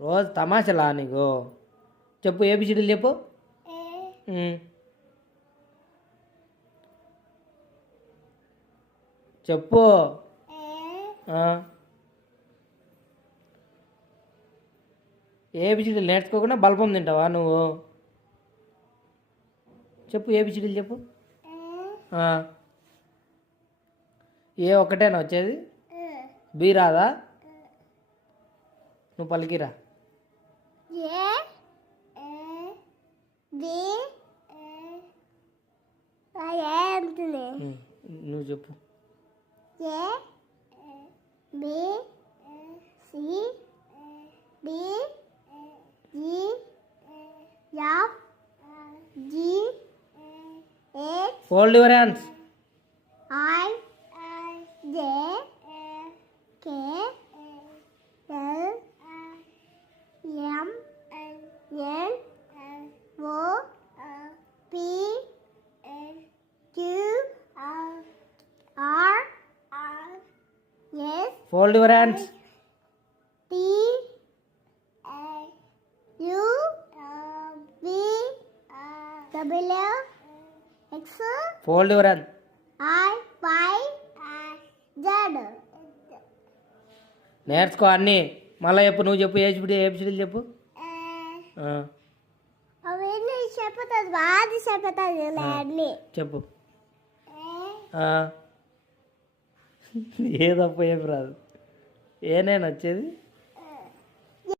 రోజు తమాషలా నీకు? చెప్పు ఏబిసిడీలు చెప్పు. చెప్పు. ఏబిసిడీలు నేర్చుకోకుండా బల్బం తింటావా నువ్వు? చెప్పు ఏబిసిడీలు చెప్పు. ఏ ఒక్కటేనా వచ్చేది? బి రాదా? నువ్వు పలికిరా. నువ్వు చెప్పు. Fold your hands. I J K L M N O P Q R S. Fold your hands. T U V W X. Fold your hands. I Y Z. నేర్చుకో అన్నీ. మళ్ళీ చెప్పు. నువ్వు చెప్పు ఏబిసిడీలు చెప్పు. అవన్నీ చెప్తాను, బాగా చెప్తాను అన్నీ. చెప్పు. ఏదప్ప ఏం రాదు. ఏనేనా వచ్చేది?